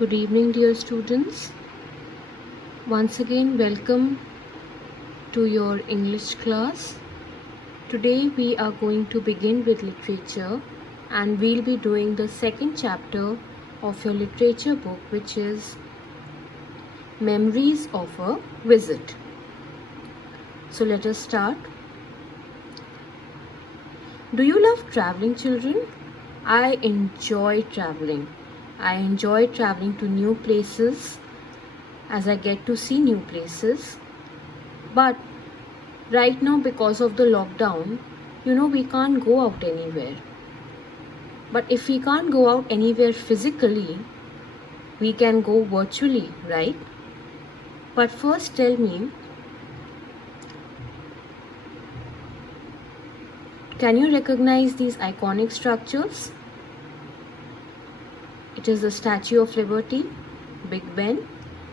Good evening, dear students. Once again, welcome to your English class. Today, we are going to begin with literature, and we'll be doing the second chapter of your literature book, which is Memories of a Visit. So, let us start. Do you love traveling, children? I enjoy traveling. I enjoy traveling to new places as I get to see new places. But right now, because of the lockdown, we can't go out anywhere. But if we can't go out anywhere physically, we can go virtually, right? But first tell me, can you recognize these iconic structures? It is the Statue of Liberty, Big Ben,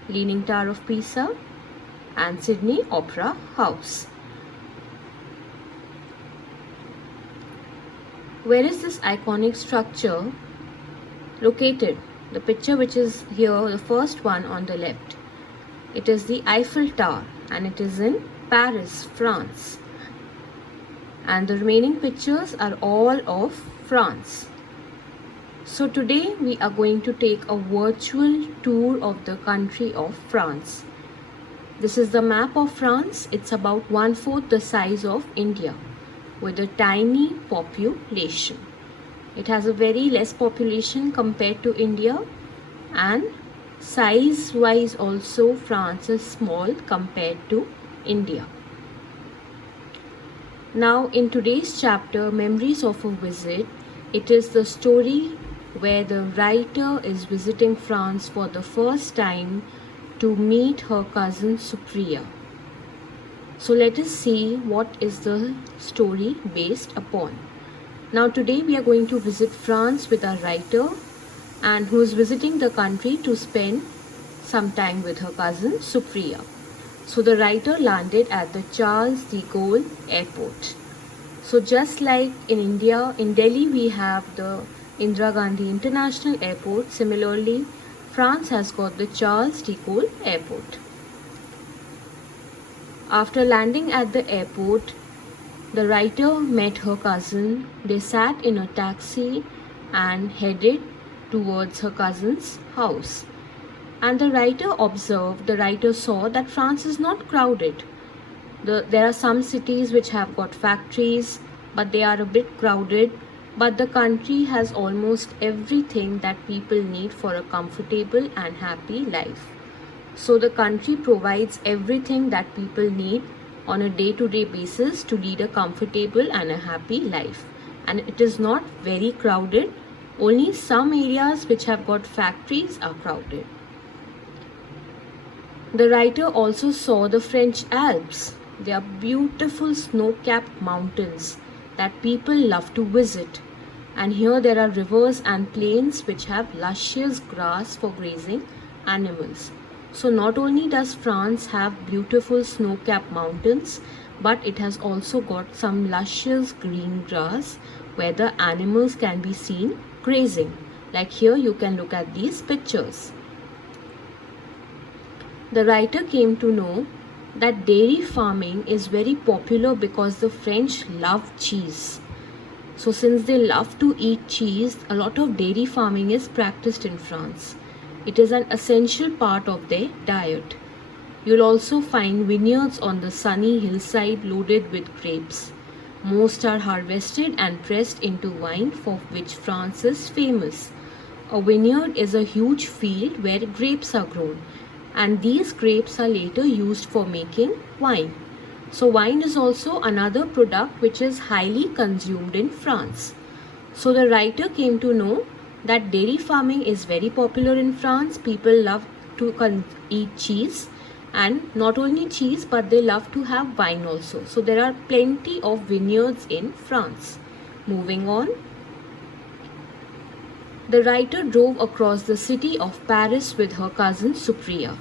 Leaning Tower of Pisa, and Sydney Opera House. Where is this iconic structure located? The picture which is here, the first one on the left. It is the Eiffel Tower and it is in Paris, France. And the remaining pictures are all of France. So today we are going to take a virtual tour of the country of France. This is the map of France. It's about 1/4 the size of India with a tiny population. It has a very less population compared to India, and size wise also France is small compared to India. Now in today's chapter, Memories of a Visit, it is the story where the writer is visiting France for the first time to meet her cousin Supriya. So let us see what is the story based upon. Now today we are going to visit France with our writer, and who is visiting the country to spend some time with her cousin Supriya. So the writer landed at the Charles de Gaulle Airport. So just like in India, in Delhi we have the Indira Gandhi International Airport. Similarly, France has got the Charles de Gaulle Airport. After landing at the airport, the writer met her cousin. They sat in a taxi and headed towards her cousin's house. And the writer saw that France is not crowded. There are some cities which have got factories, but they are a bit crowded. But the country has almost everything that people need for a comfortable and happy life. So the country provides everything that people need on a day-to-day basis to lead a comfortable and a happy life. And it is not very crowded. Only some areas which have got factories are crowded. The writer also saw the French Alps. They are beautiful snow-capped mountains that people love to visit. And here there are rivers and plains which have luscious grass for grazing animals. So not only does France have beautiful snow-capped mountains, but it has also got some luscious green grass where the animals can be seen grazing. Like here you can look at these pictures. The writer came to know that dairy farming is very popular because the French love cheese. So since they love to eat cheese, a lot of dairy farming is practiced in France. It is an essential part of their diet. You'll also find vineyards on the sunny hillside loaded with grapes. Most are harvested and pressed into wine, for which France is famous. A vineyard is a huge field where grapes are grown, and these grapes are later used for making wine. So wine is also another product which is highly consumed in France. So the writer came to know that dairy farming is very popular in France. People love to eat cheese, and not only cheese but they love to have wine also. So there are plenty of vineyards in France. Moving on. The writer drove across the city of Paris with her cousin Supriya.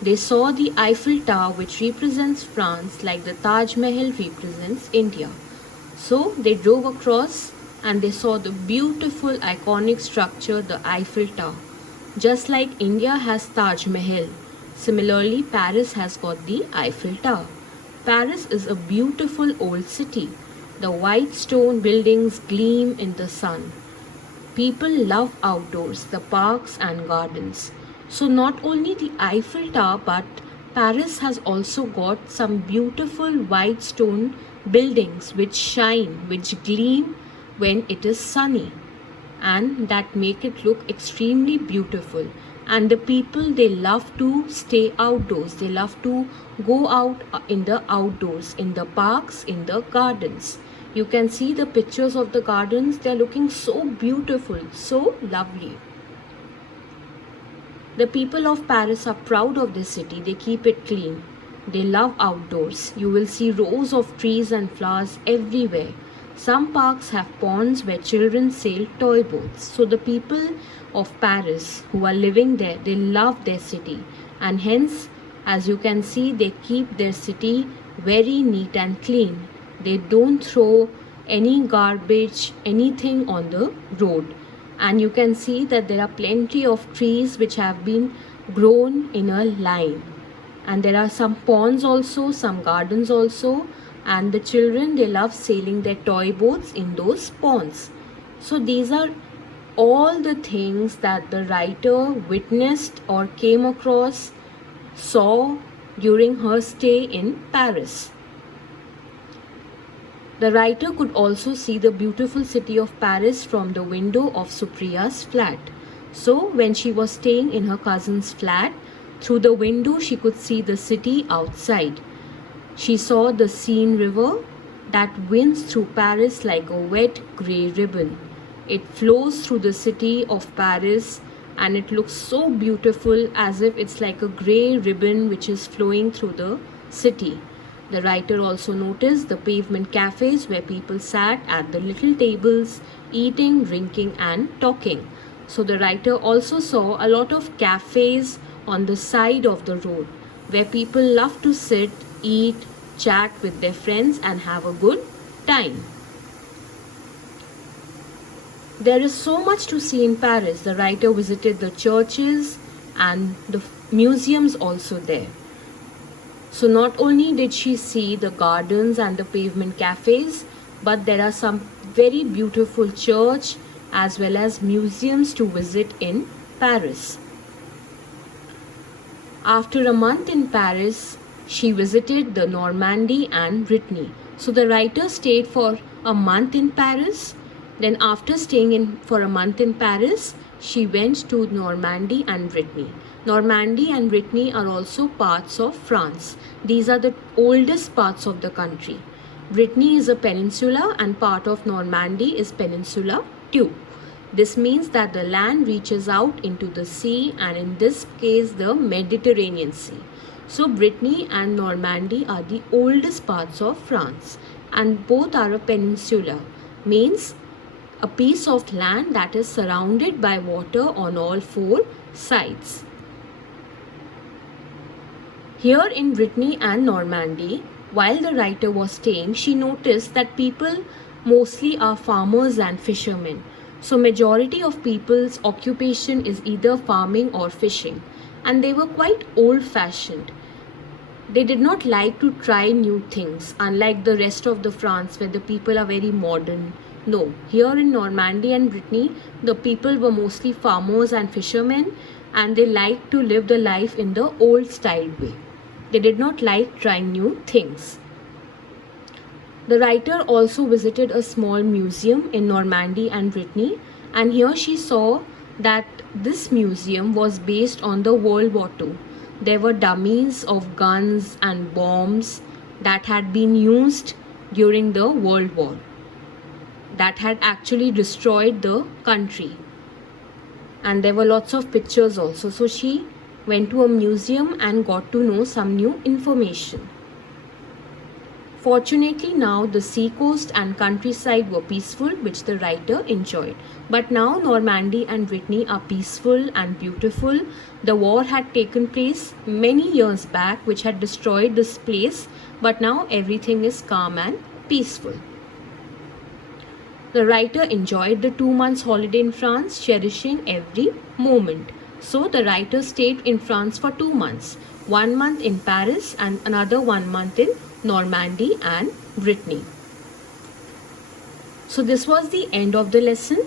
They saw the Eiffel Tower, which represents France, like the Taj Mahal represents India. So they drove across and they saw the beautiful iconic structure, the Eiffel Tower. Just like India has Taj Mahal, similarly Paris has got the Eiffel Tower. Paris is a beautiful old city. The white stone buildings gleam in the sun. People love outdoors, the parks and gardens. So not only the Eiffel Tower, but Paris has also got some beautiful white stone buildings which shine, which gleam when it is sunny, and that make it look extremely beautiful. And the people, they love to stay outdoors, they love to go out in the outdoors, in the parks, in the gardens. You can see the pictures of the gardens, they are looking so beautiful, so lovely. The people of Paris are proud of this city, they keep it clean. They love outdoors. You will see rows of trees and flowers everywhere. Some parks have ponds where children sail toy boats. So the people of Paris who are living there, they love their city. And hence, as you can see, they keep their city very neat and clean. They don't throw any garbage, anything on the road. And you can see that there are plenty of trees which have been grown in a line. And there are some ponds also, some gardens also, and the children, they love sailing their toy boats in those ponds. So these are all the things that the writer witnessed or came across, saw during her stay in Paris. The writer could also see the beautiful city of Paris from the window of Supriya's flat. So when she was staying in her cousin's flat, through the window she could see the city outside. She saw the Seine river that winds through Paris like a wet grey ribbon. It flows through the city of Paris and it looks so beautiful, as if it's like a grey ribbon which is flowing through the city. The writer also noticed the pavement cafes where people sat at the little tables, eating, drinking and talking. So the writer also saw a lot of cafes on the side of the road where people love to sit, eat, chat with their friends and have a good time. There is so much to see in Paris. The writer visited the churches and the museums also there. So not only did she see the gardens and the pavement cafes, but there are some very beautiful church as well as museums to visit in Paris. After a month in Paris, she visited the Normandy and Brittany. So the writer stayed for a month in Paris. Then after staying for a month in Paris, she went to Normandy and Brittany. Normandy and Brittany are also parts of France. These are the oldest parts of the country. Brittany is a peninsula and part of Normandy is peninsula too. This means that the land reaches out into the sea, and in this case the Mediterranean Sea. So Brittany and Normandy are the oldest parts of France, and both are a peninsula, means a piece of land that is surrounded by water on all four sides. Here in Brittany and Normandy, while the writer was staying, she noticed that people mostly are farmers and fishermen. So majority of people's occupation is either farming or fishing, and they were quite old-fashioned. They did not like to try new things, unlike the rest of the France where the people are very modern. No, here in Normandy and Brittany, the people were mostly farmers and fishermen, and they liked to live the life in the old style way. They did not like trying new things. The writer also visited a small museum in Normandy and Brittany, and here she saw that this museum was based on the World War II. There were dummies of guns and bombs that had been used during the World War, that had actually destroyed the country. And there were lots of pictures also. So she went to a museum and got to know some new information. Fortunately, now the seacoast and countryside were peaceful, which the writer enjoyed. But now Normandy and Brittany are peaceful and beautiful. The war had taken place many years back, which had destroyed this place, but now everything is calm and peaceful. The writer enjoyed the 2 months holiday in France, cherishing every moment. So the writer stayed in France for 2 months, 1 month in Paris and another 1 month in Normandy and Brittany. So this was the end of the lesson.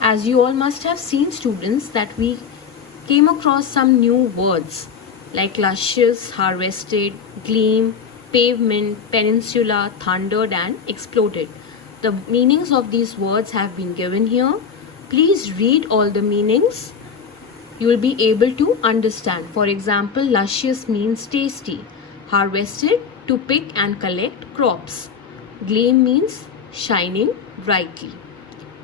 As you all must have seen, students, that we came across some new words like luscious, harvested, gleam, pavement, peninsula, thundered and exploded. The meanings of these words have been given here. Please read all the meanings. You will be able to understand. For example, luscious means tasty. Harvested, to pick and collect crops. Gleam means shining brightly.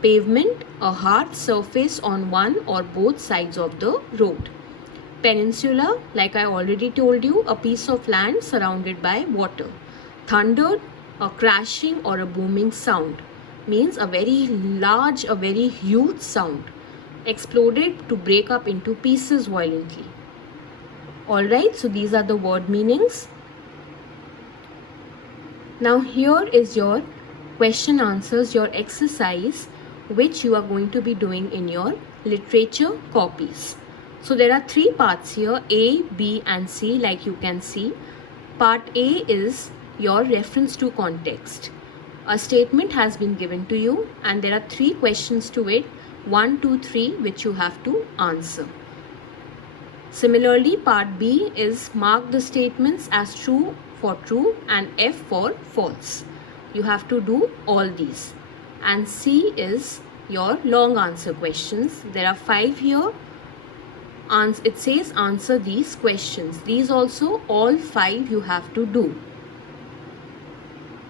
Pavement, a hard surface on one or both sides of the road. Peninsula, like I already told you, a piece of land surrounded by water. Thundered, a crashing or a booming sound, means a very large, a very huge sound. Exploded, to break up into pieces violently. Alright, so these are the word meanings. Now here is your question answers, your exercise, which you are going to be doing in your literature copies. So there are 3 parts here, A, B and C, like you can see. Part A is your reference to context. A statement has been given to you and there are 3 questions to it, 1, 2, 3, which you have to answer. Similarly, part B is mark the statements as true for true and F for false. You have to do all these. And C is your long answer questions. There are 5 here. It says answer these questions. These also, all 5 you have to do.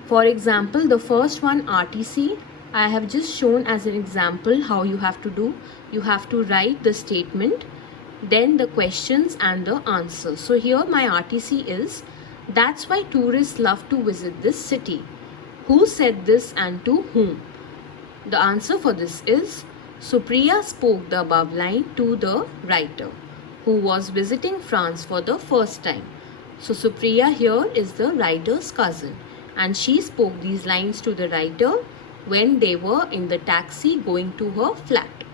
For example, the first one, RTC, I have just shown as an example how you have to do. You have to write the statement, then the questions and the answers. So here my RTC is, that's why tourists love to visit this city. Who said this and to whom? The answer for this is, Supriya spoke the above line to the writer, who was visiting France for the first time. So Supriya here is the writer's cousin, and she spoke these lines to the writer when they were in the taxi going to her flat.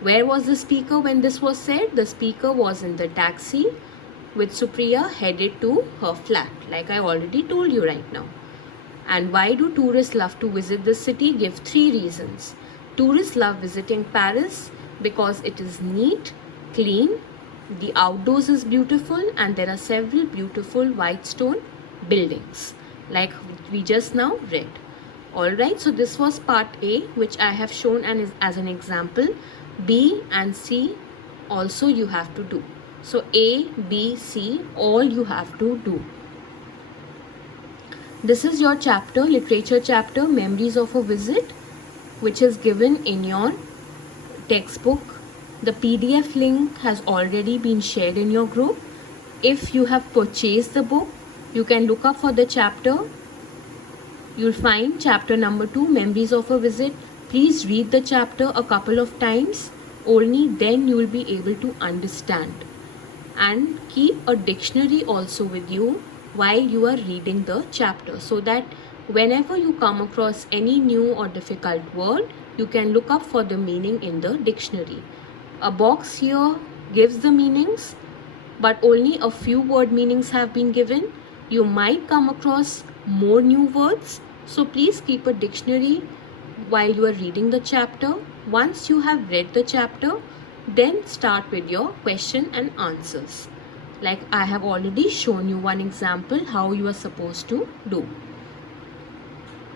Where was the speaker when this was said? The speaker was in the taxi with Supriya headed to her flat, like I already told you right now. And why do tourists love to visit this city? Give 3 reasons. Tourists love visiting Paris because it is neat, clean, the outdoors is beautiful, and there are several beautiful white stone buildings, like we just now read. Alright, so this was part A, which I have shown as an example. B and C also you have to do. So A, B, C, all you have to do. This is your chapter, literature chapter, Memories of a Visit, which is given in your textbook. The PDF link has already been shared in your group. If you have purchased the book, you can look up for the chapter. You'll find chapter number 2, Memories of a Visit. Please read the chapter a couple of times. Only then you will be able to understand. And keep a dictionary also with you while you are reading the chapter, so that whenever you come across any new or difficult word, you can look up for the meaning in the dictionary. A box here gives the meanings, but only a few word meanings have been given. You might come across more new words, so please keep a dictionary while you are reading the chapter. Once you have read the chapter, then start with your question and answers. Like I have already shown you one example how you are supposed to do.